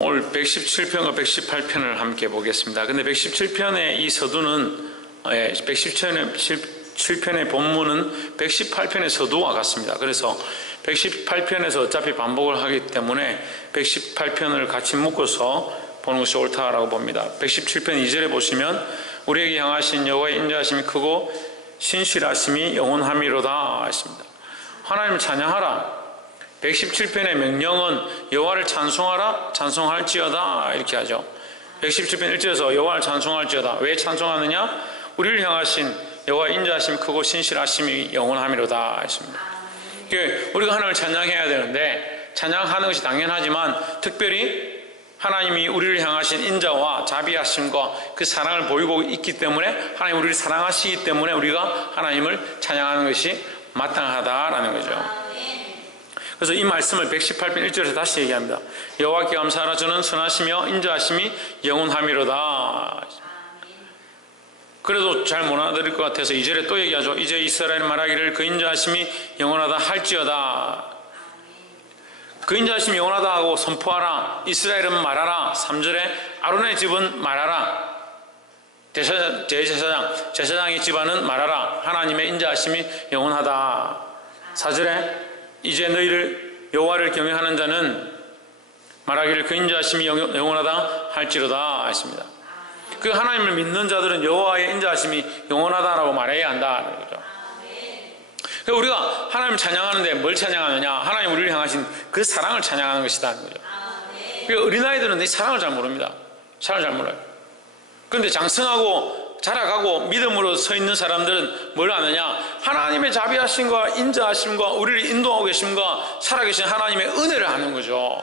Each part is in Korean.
오늘 117편과 118편을 함께 보겠습니다. 근데 117편의 이 서두는 117편의 본문은 118편의 서두와 같습니다. 그래서 118편에서 어차피 반복을 하기 때문에 118편을 같이 묶어서 보는 것이 옳다라고 봅니다. 117편 2절에 보시면 우리에게 향하신 여호와의 인자하심이 크고 신실하심이 영원함이로다 했습니다. 하나님을 찬양하라. 117편의 명령은 여호와를 찬송하라, 찬송할지어다 이렇게 하죠. 117편 1절에서 여호와를 찬송할지어다. 왜 찬송하느냐? 우리를 향하신 여호와의 인자하심이 크고 신실하심이 영원함이로다 했습니다. 우리가 하나님을 찬양해야 되는데 찬양하는 것이 당연하지만 특별히 하나님이 우리를 향하신 인자와 자비하심과 그 사랑을 보이고 있기 때문에 하나님 우리를 사랑하시기 때문에 우리가 하나님을 찬양하는 것이 마땅하다라는 거죠. 그래서 이 말씀을 118편 1절에서 다시 얘기합니다. 여호와께 감사하라. 저는 선하시며 인자하심이 영원함이로다. 그래도 잘 못 알아들을 것 같아서 2절에 또 얘기하죠. 이제 이스라엘 말하기를 그 인자하심이 영원하다 할지어다. 그 인자하심이 영원하다 하고 선포하라. 이스라엘은 말하라. 3절에 아론의 집은 말하라. 제사장의 집안은 말하라. 하나님의 인자하심이 영원하다. 4절에 이제 너희를 여호와를 경외하는 자는 말하기를 그 인자하심이 영원하다 할지로다 했습니다. 그 하나님을 믿는 자들은 여호와의 인자하심이 영원하다라고 말해야 한다는 거죠. 그래서 우리가 하나님을 찬양하는데 뭘 찬양하느냐? 하나님 우리를 향하신 그 사랑을 찬양하는 것이다 하는 거죠. 그러니까 어린아이들은 이 사랑을 잘 모릅니다. 사랑을 잘 몰라요. 그런데 장성하고 자라가고 믿음으로 서 있는 사람들은 뭘 아느냐? 하나님의 자비하심과 인자하심과 우리를 인도하고 계심과 살아계신 하나님의 은혜를 아는 거죠.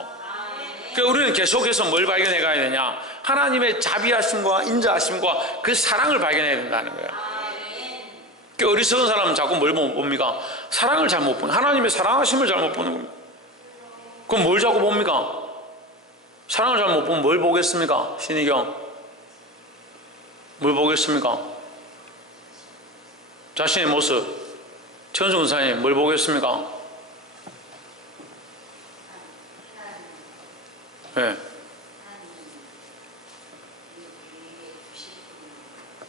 그러니까 우리는 계속해서 뭘 발견해 가야 되냐? 하나님의 자비하심과 인자하심과 그 사랑을 발견해야 된다는 거예요. 그러니까 어리석은 사람은 자꾸 뭘 못 봅니까? 사랑을 잘 못 보는, 하나님의 사랑하심을 잘 못 보는 겁니다. 그럼 뭘 자꾸 봅니까? 사랑을 잘 못 보면 뭘 보겠습니까? 신의경 뭘 보겠습니까? 자신의 모습. 천수 군사님 뭘 보겠습니까? 네.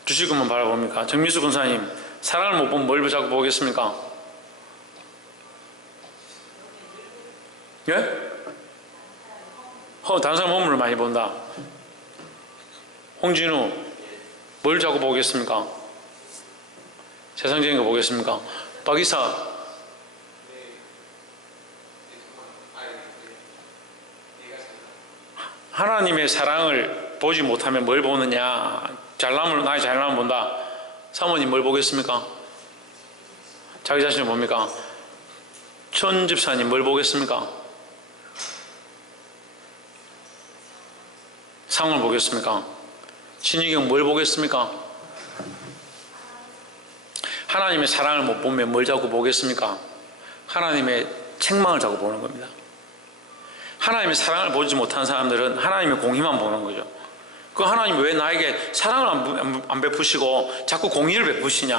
주실 것만 바라봅니까? 정미수 군사님 사랑을 못 보면 뭘 자꾸 보겠습니까? 예? 다른 사람 몸을 많이 본다. 홍진우 뭘 자꾸 보겠습니까? 세상적인 거 보겠습니까? 박이사 하나님의 사랑을 보지 못하면 뭘 보느냐? 잘나면 나의 잘나면 본다. 사모님 뭘 보겠습니까? 자기 자신을 봅니까? 천 집사님 뭘 보겠습니까? 상을 보겠습니까? 신유경 뭘 보겠습니까? 하나님의 사랑을 못 보면 뭘 자꾸 보겠습니까? 하나님의 책망을 자꾸 보는 겁니다. 하나님의 사랑을 보지 못한 사람들은 하나님의 공의만 보는 거죠. 그 하나님 왜 나에게 사랑을 안 베푸시고 자꾸 공의를 베푸시냐?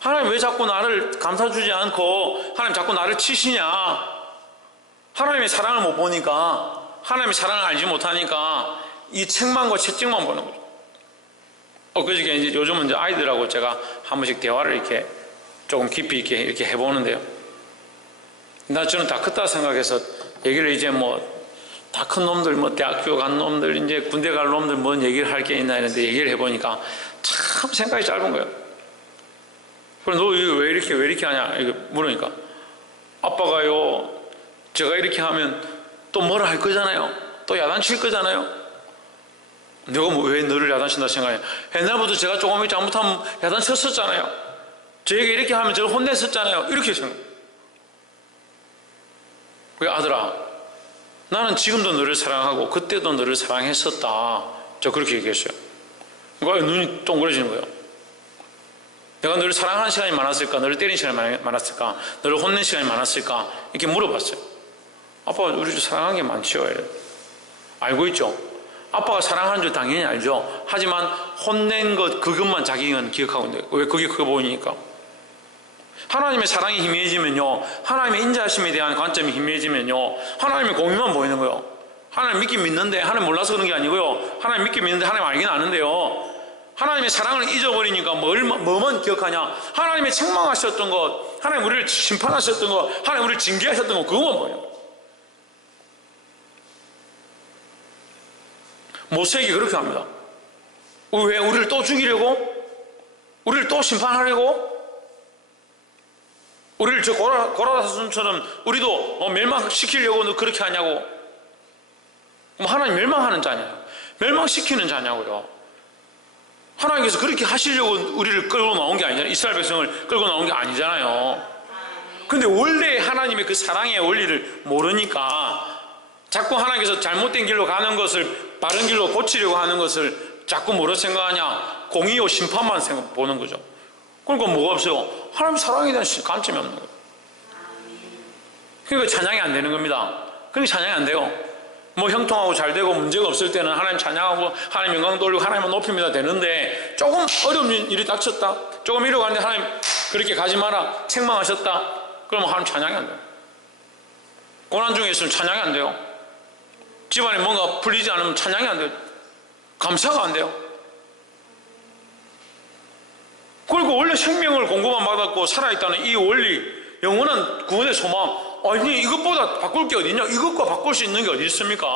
하나님 왜 자꾸 나를 감싸주지 않고 하나님 자꾸 나를 치시냐? 하나님의 사랑을 못 보니까, 하나님의 사랑을 알지 못하니까 이 책망과 채찍만 보는 거죠. 그저께 이제 요즘은 이제 아이들하고 제가 한 번씩 대화를 이렇게 조금 깊이 있게 이렇게 해보는데요. 저는 다 컸다 생각해서 얘기를 이제 다 큰 놈들, 대학교 간 놈들, 이제 군대 갈 놈들 뭔 얘기를 할 게 있나 했는데 얘기를 해보니까 참 생각이 짧은 거예요. 그럼 너 이거 왜 이렇게 하냐? 이거 물으니까 아빠가요, 제가 이렇게 하면 또 뭐라 할 거잖아요. 또 야단칠 거잖아요. 내가 왜 너를 야단친다 생각해? 옛날부터 제가 조금 잘못하면 야단쳤었잖아요. 저에게 이렇게 하면 저를 혼냈었잖아요. 이렇게 생각해. 왜 아들아, 나는 지금도 너를 사랑하고 그때도 너를 사랑했었다. 저 그렇게 얘기했어요. 그러니까 눈이 동그래지는 거예요. 내가 너를 사랑하는 시간이 많았을까? 너를 때린 시간이 많았을까? 너를 혼낸 시간이 많았을까? 이렇게 물어봤어요. 아빠가 우리를 사랑한 게 많지요. 알고 있죠? 아빠가 사랑하는 줄 당연히 알죠. 하지만 혼낸 것 그것만 자기는 기억하고 있는데 왜 그게 크게 보이니까? 하나님의 사랑이 희미해지면요, 하나님의 인자하심에 대한 관점이 희미해지면요, 하나님의 공의만 보이는 거예요. 하나님 믿긴 믿는데 하나님 몰라서 그런 게 아니고요. 하나님 믿긴 믿는데 하나님 알긴 아는데요. 하나님의 사랑을 잊어버리니까 뭐만 기억하냐? 하나님의 책망하셨던 것, 하나님 우리를 심판하셨던 것, 하나님 우리를 징계하셨던 것, 그것만 보여요. 모세에게 그렇게 합니다. 왜 우리를 또 죽이려고? 우리를 또 심판하려고? 우리를 저 고라사순처럼 우리도 멸망시키려고 너 그렇게 하냐고? 하나님 멸망하는 자냐고? 멸망시키는 자냐고요? 하나님께서 그렇게 하시려고 우리를 끌고 나온 게 아니잖아요. 이스라엘 백성을 끌고 나온 게 아니잖아요. 근데 원래 하나님의 그 사랑의 원리를 모르니까 자꾸 하나님께서 잘못된 길로 가는 것을 바른 길로 고치려고 하는 것을 자꾸 뭐로 생각하냐? 공의요 심판만 보는 거죠. 그러니까 뭐가 없어요? 하나님 사랑에 대한 관점이 없는 거예요. 그러니까 찬양이 안 되는 겁니다. 그러니까 찬양이 안 돼요. 뭐 형통하고 잘 되고 문제가 없을 때는 하나님 찬양하고 하나님 영광 돌리고 하나님만 높입니다 되는데, 조금 어려운 일이 닥쳤다, 조금 이러고 가는데 하나님 그렇게 가지 마라 책망하셨다, 그러면 하나님 찬양이 안 돼요. 고난 중에 있으면 찬양이 안 돼요. 집안에 뭔가 풀리지 않으면 찬양이 안 돼요. 감사가 안 돼요. 그리고 원래 생명을 공급만 받았고 살아있다는 이 원리, 영원한 구원의 소망, 아니 이것보다 바꿀 게 어디냐? 이것과 바꿀 수 있는 게 어디 있습니까?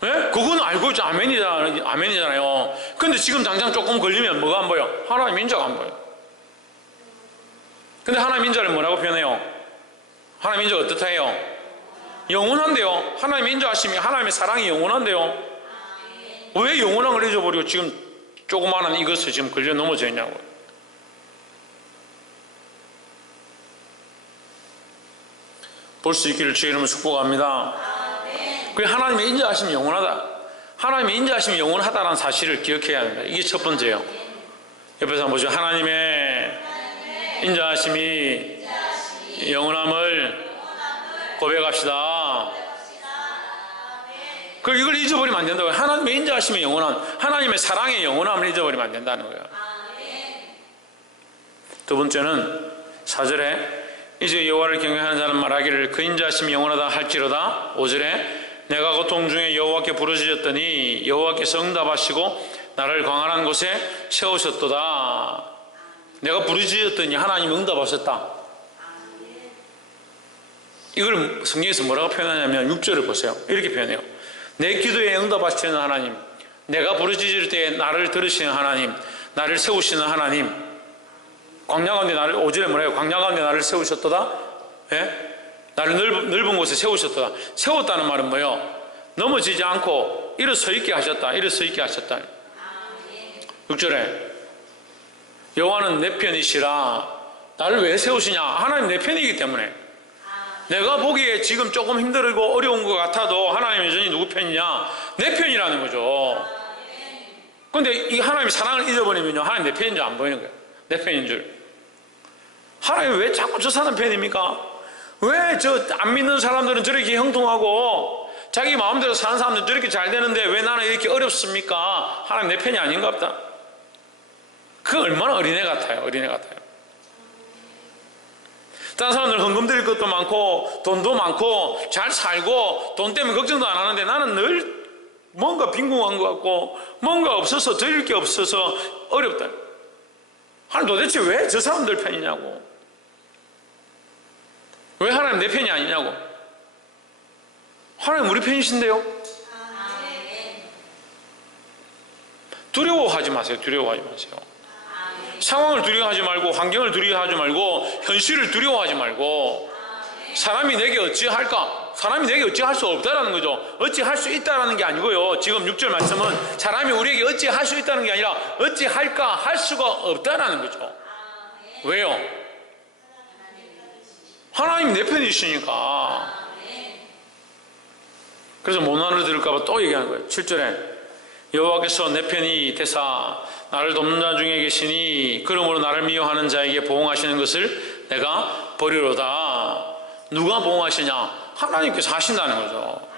네? 그건 알고 있죠. 아멘이잖아요. 근데 지금 당장 조금 걸리면 뭐가 안 보여? 하나님 인자가 안 보여. 근데 하나님 인자를 뭐라고 표현해요? 하나님 인자가 어떻다해요? 영원한데요. 하나님 인자하심이, 하나님의 사랑이 영원한데요. 왜 영원한 걸 잊어버리고 지금 조그마한 이것을 지금 걸려 넘어져 있냐고요. 볼 수 있기를 주의 이름으로 축복합니다. 그 하나님의 인자하심이 영원하다. 하나님의 인자하심이 영원하다는 사실을 기억해야 합니다. 이게 첫 번째예요. 옆에서 한번 보죠. 하나님의 인자하심이 영원함을 고백합시다. 이걸 잊어버리면 안 된다고요. 하나님의 인자하심의 영원함, 하나님의 사랑의 영원함을 잊어버리면 안 된다는 거예요. 두 번째는 4절에 이제 여호와를 경외하는 자는 말하기를 그 인자하심이 영원하다 할지로다. 5절에 내가 고통 중에 여호와께 부르짖었더니 여호와께서 응답하시고 나를 광활한 곳에 세우셨도다. 내가 부르짖었더니 하나님이 응답하셨다. 이걸 성경에서 뭐라고 표현하냐면 6절을 보세요. 이렇게 표현해요. 내 기도에 응답하시는 하나님, 내가 부르짖을 때 나를 들으시는 하나님, 나를 세우시는 하나님. 광야 가운데 나를, 5절에 뭐래요? 광야 가운데 나를 세우셨도다. 예? 나를 넓은 곳에 세우셨도다. 세웠다는 말은 뭐예요? 넘어지지 않고 일어서 있게 하셨다. 일어서 있게 하셨다. 6절에 여호와는 내 편이시라. 나를 왜 세우시냐? 하나님 내 편이기 때문에. 내가 보기에 지금 조금 힘들고 어려운 것 같아도 하나님 여전히 누구 편이냐? 내 편이라는 거죠. 그런데 이 하나님이 사랑을 잊어버리면요, 하나님 내 편인 줄 안 보이는 거예요. 내 편인 줄. 하나님 왜 자꾸 저 사람 편입니까? 왜 저 안 믿는 사람들은 저렇게 형통하고 자기 마음대로 사는 사람들은 저렇게 잘 되는데 왜 나는 이렇게 어렵습니까? 하나님 내 편이 아닌가 보다. 그 얼마나 어린애 같아요. 어린애 같아요. 다른 사람들은 헌금 드릴 것도 많고 돈도 많고 잘 살고 돈 때문에 걱정도 안 하는데 나는 늘 뭔가 빈궁한 것 같고 뭔가 없어서 드릴 게 없어서 어렵다. 하나님 도대체 왜 저 사람들 편이냐고. 왜 하나님 내 편이 아니냐고. 하나님 우리 편이신데요. 두려워하지 마세요. 두려워하지 마세요. 상황을 두려워하지 말고 환경을 두려워하지 말고 현실을 두려워하지 말고 사람이 내게 어찌할까? 사람이 내게 어찌할 수 없다라는 거죠. 어찌할 수 있다라는 게 아니고요. 지금 6절 말씀은 사람이 우리에게 어찌할 수 있다는 게 아니라 어찌할까? 할 수가 없다라는 거죠. 왜요? 하나님 내 편이시니까. 그래서 모난을 들을까 봐 또 얘기하는 거예요. 7절에 여호와께서 내 편이 되사 나를 돕는 자 중에 계시니 그러므로 나를 미워하는 자에게 보응하시는 것을 내가 버리로다. 누가 보응하시냐? 하나님께서 하신다는 거죠.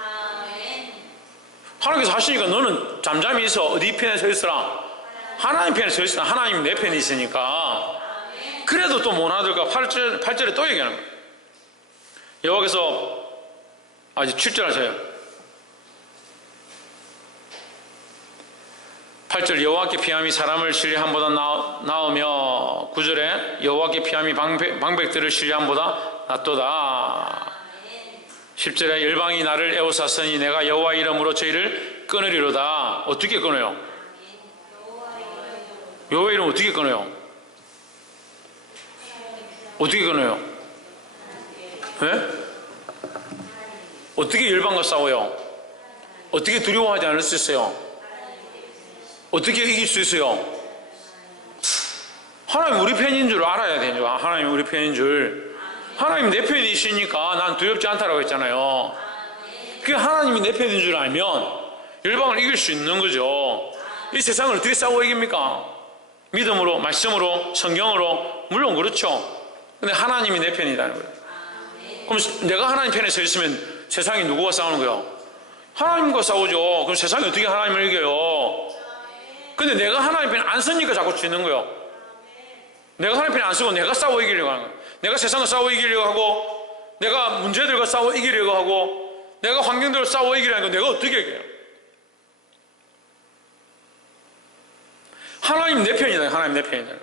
하나님께서 하시니까 너는 잠잠히 있어. 어디 편에 서 있으라? 하나님 편에 서 있으라. 하나님이 내 편에 있으니까. 그래도 또 못 알아들을까? 8절에 또 얘기하는 거예요. 여호와께서 아직 7절 하세요. 8절 여호와께 피함이 사람을 신뢰함보다 나으며 9절에 여호와께 피함이 방백들을 신뢰함보다 낫도다. 10절에 열방이 나를 애워쌌으니 내가 여호와 이름으로 저희를 끊으리로다. 어떻게 끊어요? 여호와 이름 어떻게 끊어요? 어떻게 끊어요? 네? 어떻게 열방과 싸워요? 어떻게 두려워하지 않을 수 있어요? 어떻게 이길 수 있어요? 하나님 우리 편인 줄 알아야 되죠. 하나님 우리 편인 줄. 하나님 내 편이시니까 난 두렵지 않다라고 했잖아요. 그 하나님이 내 편인 줄 알면 열방을 이길 수 있는 거죠. 이 세상을 어떻게 싸워 이깁니까? 믿음으로, 말씀으로, 성경으로. 물론 그렇죠. 근데 하나님이 내 편이라는 거예요. 그럼 내가 하나님 편에 서 있으면 세상이 누구와 싸우는 거예요? 하나님과 싸우죠. 그럼 세상이 어떻게 하나님을 이겨요? 근데 내가 하나님 편에 안 서니까 자꾸 지는 거예요. 내가 하나님 편에 안 서고 내가 싸워 이기려고 하는 거예요. 내가 세상을 싸워 이기려고 하고, 내가 문제들과 싸워 이기려고 하고, 내가 환경들과 싸워 이기려고 하는 거 내가 어떻게 이겨요? 하나님 내 편이다. 하나님 내 편이다.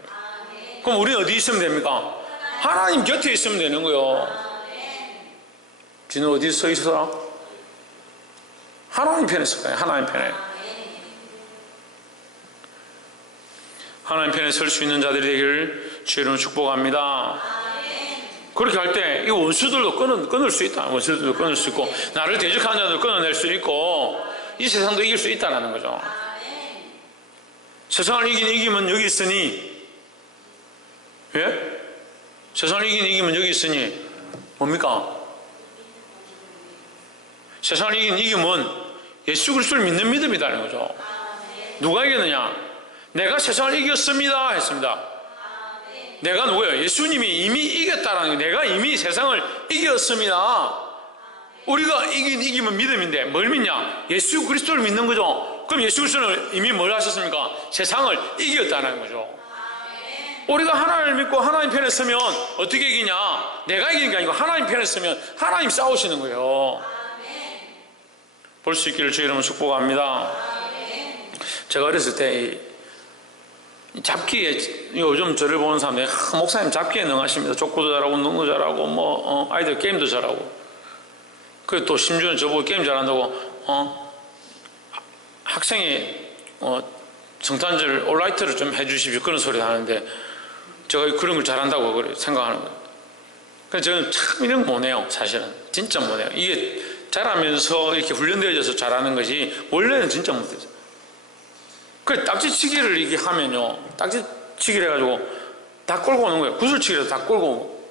그럼 우리는 어디 있으면 됩니까? 하나님 곁에 있으면 되는 거예요. 지는 어디 서 있어라? 하나님 편에 서 가요. 하나님 편에. 하나님 편에 설 수 있는 자들이 되기를 주의로 축복합니다. 그렇게 할 때 이 원수들도 끊을 수 있다. 원수들도 끊을 수 있고, 나를 대적하는 자들도 끊어낼 수 있고, 이 세상도 이길 수 있다는 거죠. 세상을 이기면 여기 있으니, 예? 세상을 이기면 여기 있으니 뭡니까? 세상을 이기면 예수 그리스도를 믿는 믿음이라는 거죠. 누가 이겼느냐? 내가 세상을 이겼습니다 했습니다. 내가 누구예요? 예수님이 이미 이겼다라는 거예요. 내가 이미 세상을 이겼습니다. 우리가 이기면 믿음인데 뭘 믿냐? 예수 그리스도를 믿는 거죠. 그럼 예수 그리스도는 이미 뭘 하셨습니까? 세상을 이겼다는 거죠. 우리가 하나님을 믿고 하나님 편에 서면 어떻게 이기냐? 내가 이기는 게 아니고 하나님 편에 서면 하나님 싸우시는 거예요. 볼 수 있기를 주의 이름으로 축복합니다. 제가 어렸을 때 잡기에, 요즘 저를 보는 사람들이 목사님 잡기에 능하십니다. 족구도 잘하고 운동도 잘하고 아이들 게임도 잘하고, 그리고 또 심지어는 저보고 게임 잘한다고 학생이 성탄절 올라이트를 좀 해주십시오 그런 소리를 하는데, 제가 그런 걸 잘한다고 생각하는 거예요. 그래서 저는 참 이런 거 못해요. 사실은 진짜 못해요. 이게 잘하면서 이렇게 훈련되어져서 잘하는 것이 원래는 진짜 못해요. 그래 딱지치기를 이게 하면요, 딱지치기를 해가지고 다 끌고 오는 거예요. 구슬치기를 다 끌고 오고.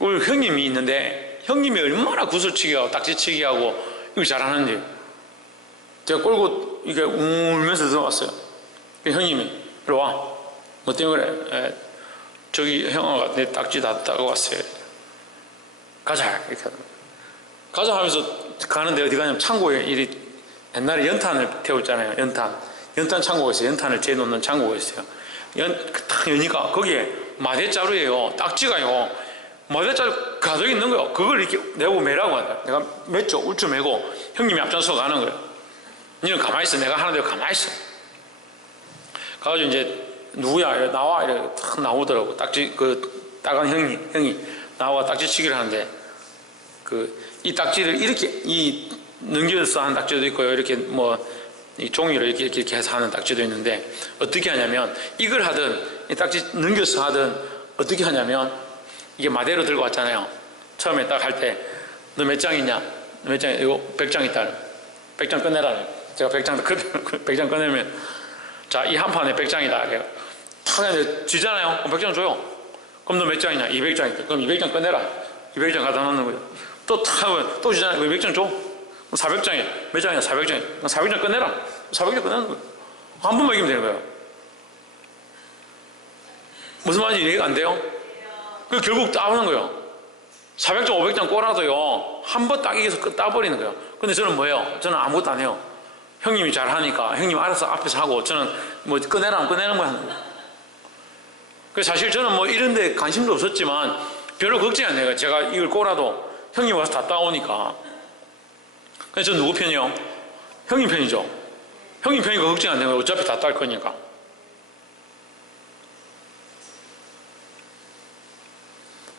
우리 형님이 있는데 형님이 얼마나 구슬치기하고 딱지치기하고 이걸 잘하는지 제가 끌고 이게 울면서 들어왔어요. 형님이 이리 와. 뭐 때문에 그래? 저기 형아가 내 딱지 다 따고 왔어요. 가자 이렇게 가자 하면서 가는데 어디 가냐면 창고에 옛날에 연탄을 태웠잖아요. 연탄 창고가 있어요. 연탄을 재놓는 창고가 있어요. 딱 여니까 거기에 마대자루예요. 딱지가요. 마대자루 가득 있는 거예요. 그걸 이렇게 내고 매라고 하다. 내가 맸죠. 울주 매고 형님이 앞장서 가는 거예요. 너는 가만히 있어. 내가 하는 대로 가만히 있어. 가가지고 이제 누구야? 이래 나와. 이래 탁 나오더라고. 따간 형이 나와 딱지치기를 하는데 이 딱지를 이렇게 넘겨서 하는 딱지도 있고요. 이렇게 이 종이로 이렇게 해서 하는 딱지도 있는데, 어떻게 하냐면 이걸 하든 이 딱지 넘겨서 하든 어떻게 하냐면, 이게 마대로 들고 왔잖아요. 처음에 딱 할 때 너 몇 장 있냐? 너 몇 장? 이거 100장 있다. 100장 꺼내라. 제가 100장 꺼내면, 자, 이 한 판에 100장이다. 탁 했는데 쥐잖아요. 그럼 100장 줘요. 그럼 너 몇 장이냐? 200장 있다. 그럼 200장 꺼내라. 200장 갖다 놓는 거예요. 또 탁 하면 또 쥐잖아요. 그럼 100장 줘. 400장이야. 몇 장이야? 400장이야. 400장 꺼내라. 400장 꺼내는 거예요. 한 번만 이기면 되는 거예요. 무슨 말인지 이해가 안 돼요? 그 결국 따오는 거예요. 400장, 500장 꼬라도요, 한 번 딱 이겨서 따버리는 거예요. 근데 저는 뭐예요? 저는 아무것도 안 해요. 형님이 잘 하니까, 형님 알아서 앞에서 하고, 저는 꺼내라면 꺼내는 거 하는 거예요. 그래서 사실 저는 이런 데 관심도 없었지만, 별로 걱정이 안 돼요. 제가 이걸 꼬라도 형님 와서 다 따오니까. 그래서 저 누구 편이요? 형님 편이죠. 형님 편이니까 걱정 안 되는 거예요. 어차피 다 딸 거니까.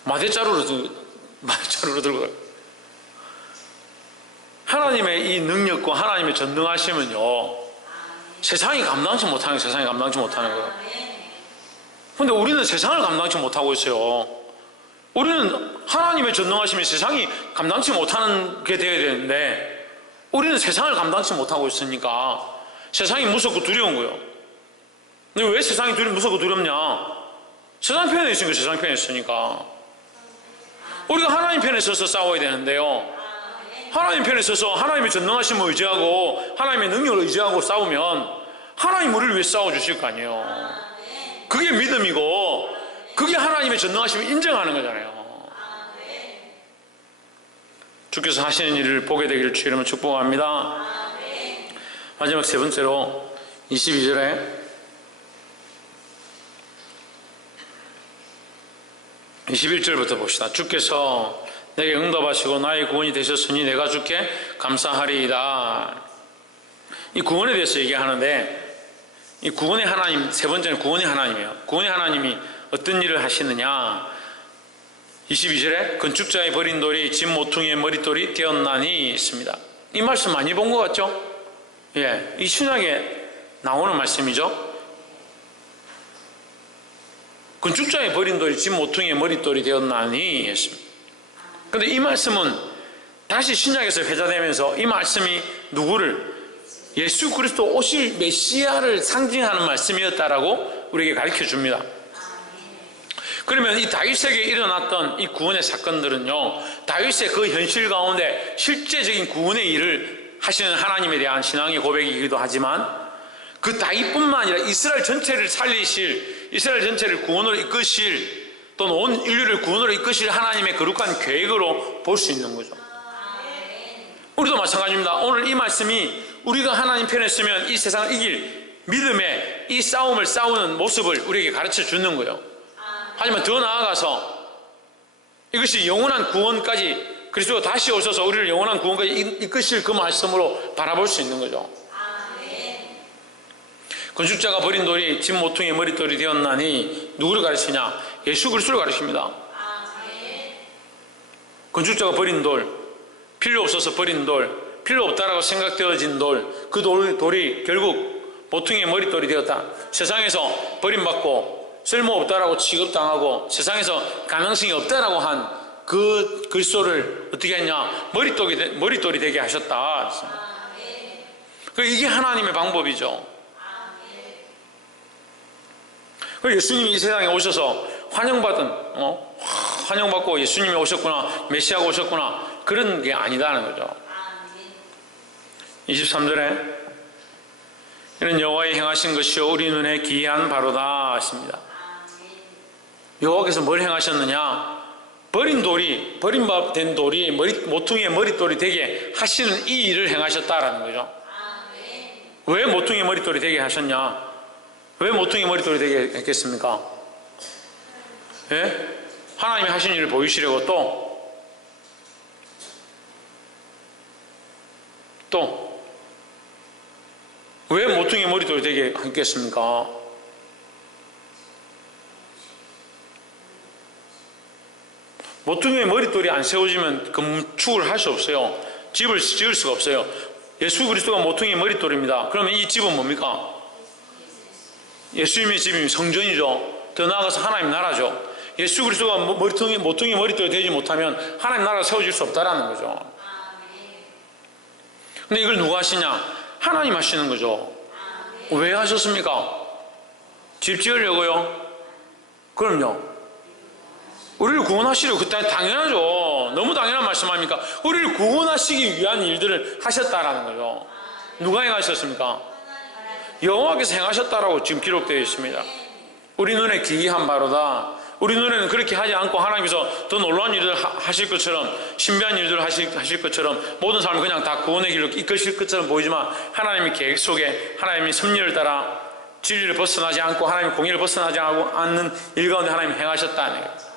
마대자루로 들고 가요. 하나님의 이 능력과 하나님의 전능하심은요, 세상이 감당치 못하는 거예요. 세상이 감당치 못하는 거예요. 근데 우리는 세상을 감당치 못하고 있어요. 우리는 하나님의 전능하심이 세상이 감당치 못하는 게 되어야 되는데, 우리는 세상을 감당치 못하고 있으니까 세상이 무섭고 두려운 거예요. 근데 왜 세상이 무섭고 두렵냐? 세상 편에 있으니까, 세상 편에 있으니까. 우리가 하나님 편에 서서 싸워야 되는데요, 하나님 편에 서서 하나님의 전능하심을 의지하고 하나님의 능력을 의지하고 싸우면 하나님 우리를 위해 싸워주실 거 아니에요. 그게 믿음이고 그게 하나님의 전능하심을 인정하는 거잖아요. 주께서 하시는 일을 보게 되기를 주 이름으로 축복합니다. 마지막 세 번째로 22절에 21절부터 봅시다. 주께서 내게 응답하시고 나의 구원이 되셨으니 내가 주께 감사하리이다. 이 구원에 대해서 얘기하는데, 이 구원의 하나님, 세 번째는 구원의 하나님이에요. 구원의 하나님이 어떤 일을 하시느냐? 22절에 건축자의 버린 돌이 집 모퉁이의 머릿돌이 되었나니 있습니다. 이 말씀 많이 본 것 같죠? 예, 이 신약에 나오는 말씀이죠. 건축자의 버린 돌이 집 모퉁이의 머릿돌이 되었나니 했습니다. 그런데 이 말씀은 다시 신약에서 회자되면서 이 말씀이 누구를, 예수 그리스도 오실 메시아를 상징하는 말씀이었다라고 우리에게 가르쳐 줍니다. 그러면 이 다윗에게 일어났던 이 구원의 사건들은요, 다윗의 그 현실 가운데 실제적인 구원의 일을 하시는 하나님에 대한 신앙의 고백이기도 하지만, 그 다윗뿐만 아니라 이스라엘 전체를 살리실, 이스라엘 전체를 구원으로 이끄실, 또는 온 인류를 구원으로 이끄실 하나님의 거룩한 계획으로 볼 수 있는 거죠. 우리도 마찬가지입니다. 오늘 이 말씀이 우리가 하나님 편에 서면 이 세상을 이길 믿음의 이 싸움을 싸우는 모습을 우리에게 가르쳐 주는 거예요. 하지만 더 나아가서 이것이 영원한 구원까지, 그리스도가 다시 오셔서 우리를 영원한 구원까지 이끄실 그 말씀으로 바라볼 수 있는 거죠. 건축자가 버린 돌이 집 모퉁이의 머릿돌이 되었나니 누구를 가르치냐? 예수 그리스도를 가르칩니다. 건축자가 버린 돌, 필요 없어서 버린 돌, 필요 없다라고 생각되어진 돌, 그 돌이 결국 모퉁이의 머릿돌이 되었다. 세상에서 버림받고 쓸모없다라고 취급당하고 세상에서 가능성이 없다라고 한 그 그리스도를 어떻게 했냐? 머릿돌이 되게 하셨다. 이게 하나님의 방법이죠. 예수님이 이 세상에 오셔서 환영받고 예수님이 오셨구나, 메시아가 오셨구나, 그런 게 아니다는 거죠. 23절에 이는 여호와의 행하신 것이요 우리 눈에 기이한 바로다 하십니다. 여호와께서 뭘 행하셨느냐? 버림된 돌이 모퉁이의 머릿돌이 되게 하시는 이 일을 행하셨다라는 거죠. 왜 모퉁이의 머릿돌이 되게 하셨냐? 왜 모퉁이의 머릿돌이 되게 했겠습니까? 예? 하나님이 하신 일을 보이시려고 또 왜 모퉁이의 머릿돌이 되게 했겠습니까? 모퉁이의 머릿돌이 안 세워지면 건축을 할 수 없어요. 집을 지을 수가 없어요. 예수 그리스도가 모퉁이의 머릿돌입니다. 그러면 이 집은 뭡니까? 예수님의 집이 성전이죠. 더 나아가서 하나님 나라죠. 예수 그리스도가 모퉁이 머릿돌이 되지 못하면 하나님 나라가 세워질 수 없다라는 거죠. 근데 이걸 누가 하시냐? 하나님 하시는 거죠. 왜 하셨습니까? 집 지으려고요? 그럼요. 우리를 구원하시려고. 그때 당연하죠. 너무 당연한 말씀 아닙니까? 우리를 구원하시기 위한 일들을 하셨다라는 거죠. 누가 행하셨습니까? 여호와께서 행하셨다라고 지금 기록되어 있습니다. 우리 눈에 기이한 바로다. 우리 눈에는 그렇게 하지 않고 하나님께서 더 놀라운 일을 하실 것처럼, 신비한 일들을 하실 것처럼, 모든 사람을 그냥 다 구원의 길로 이끄실 것처럼 보이지만, 하나님의 계획 속에 하나님의 섭리를 따라 진리를 벗어나지 않고 하나님의 공의를 벗어나지 않는 일 가운데 하나님이 행하셨다는 거예요.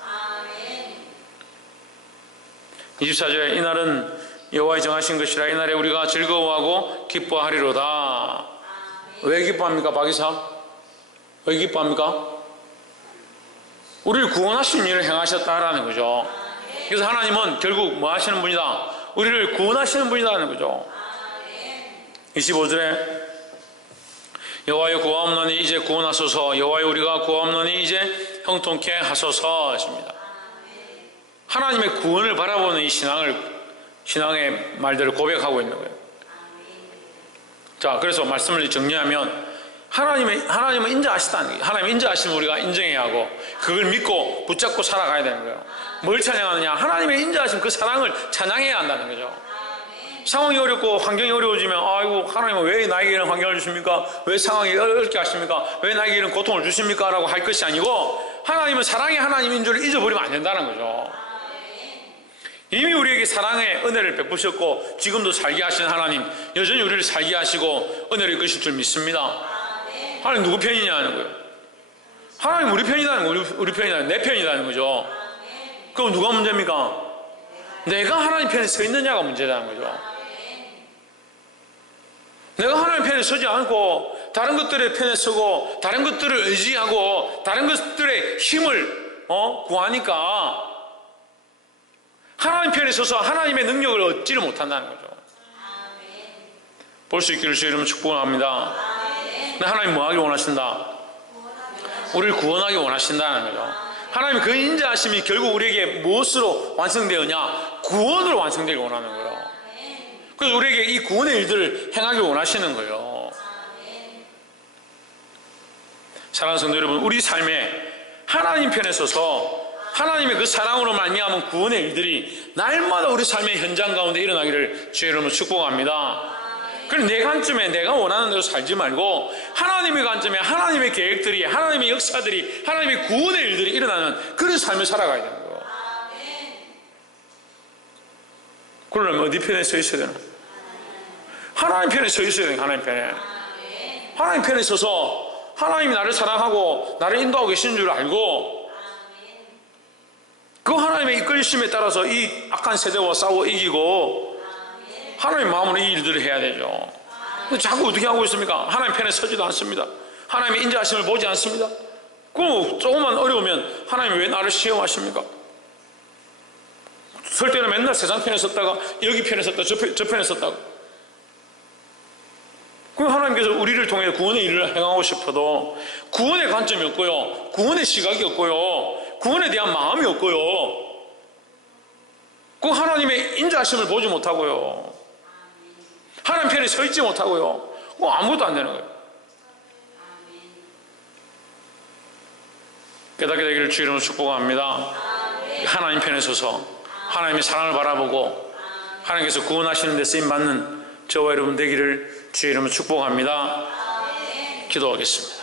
24절에 이날은 여호와의 정하신 것이라. 이날에 우리가 즐거워하고 기뻐하리로다. 왜 기뻐합니까? 박이사? 왜 기뻐합니까? 우리를 구원하신 일을 행하셨다라는 거죠. 그래서 하나님은 결국 뭐 하시는 분이다? 우리를 구원하시는 분이라는 거죠. 25절에 여호와여 구하옵노니 이제 구원하소서. 여호와여 우리가 구하옵노니 이제 형통케 하소서 하십니다. 하나님의 구원을 바라보는 이 신앙의 말들을 고백하고 있는 거예요. 자, 그래서 말씀을 정리하면 하나님은 인자하시다는 거예요. 하나님 인자하시면 우리가 인정해야 하고 그걸 믿고 붙잡고 살아가야 되는 거예요. 뭘 찬양하느냐? 하나님의 인자하심 그 사랑을 찬양해야 한다는 거죠. 상황이 어렵고 환경이 어려워지면 아이고 하나님은 왜 나에게 이런 환경을 주십니까? 왜 상황이 어렵게 하십니까? 왜 나에게 이런 고통을 주십니까? 라고 할 것이 아니고 하나님은 사랑의 하나님인 줄 잊어버리면 안 된다는 거죠. 이미 우리에게 사랑의 은혜를 베푸셨고 지금도 살게 하시는 하나님, 여전히 우리를 살게 하시고 은혜를 이끄실 줄 믿습니다. 하나님 누구 편이냐는 거예요. 하나님 우리 편이라는 거예요. 우리 편이라는, 내 편이라는 거죠. 그럼 누가 문제입니까? 내가 하나님 편에 서 있느냐가 문제라는 거죠. 내가 하나님 편에 서지 않고 다른 것들의 편에 서고 다른 것들을 의지하고 다른 것들의 힘을 구하니까 하나님 편에 서서 하나님의 능력을 얻지를 못한다는 거죠. 볼 수 있기를 주의 이름으로 축복을 합니다. 근데 하나님 뭐 하길 원하신다? 우리를 구원하기 원하신다는 거죠. 하나님의 그 인자하심이 결국 우리에게 무엇으로 완성되었냐? 구원으로 완성되길 원하는 거예요. 그래서 우리에게 이 구원의 일들을 행하길 원하시는 거예요. 사랑하는 성도 여러분, 우리 삶에 하나님 편에 서서 하나님의 그 사랑으로 말미암은 구원의 일들이 날마다 우리 삶의 현장 가운데 일어나기를 주의 이름으로 축복합니다. 그럼 내 관점에 내가 원하는 대로 살지 말고 하나님의 관점에 하나님의 계획들이, 하나님의 역사들이, 하나님의 구원의 일들이 일어나는 그런 삶을 살아가야 되는 거예요. 그러려면 어디 편에 서 있어야 되나? 하나님 편에 서 있어야 돼요. 하나님 편에. 하나님 편에 서서 하나님이 나를 사랑하고 나를 인도하고 계시는 줄 알고 그 하나님의 이끌심에 따라서 이 악한 세대와 싸워 이기고 하나님 마음으로 이 일들을 해야 되죠. 근데 자꾸 어떻게 하고 있습니까? 하나님 편에 서지도 않습니다. 하나님의 인자하심을 보지 않습니다. 그럼 조금만 어려우면 하나님이 왜 나를 시험하십니까? 설 때는 맨날 세상 편에 섰다가 여기 편에 섰다가 저 편에 섰다가 그럼 하나님께서 우리를 통해 구원의 일을 행하고 싶어도 구원의 관점이 없고요, 구원의 시각이 없고요, 구원에 대한 마음이 없고요, 그 하나님의 인자하심을 보지 못하고요, 하나님 편에 서 있지 못하고요, 뭐 아무것도 안 되는 거예요. 깨닫게 되기를 주의 이름으로 축복합니다. 하나님 편에 서서 하나님의 사랑을 바라보고 하나님께서 구원하시는 데 쓰임받는 저와 여러분 되기를 주의 이름으로 축복합니다. 기도하겠습니다.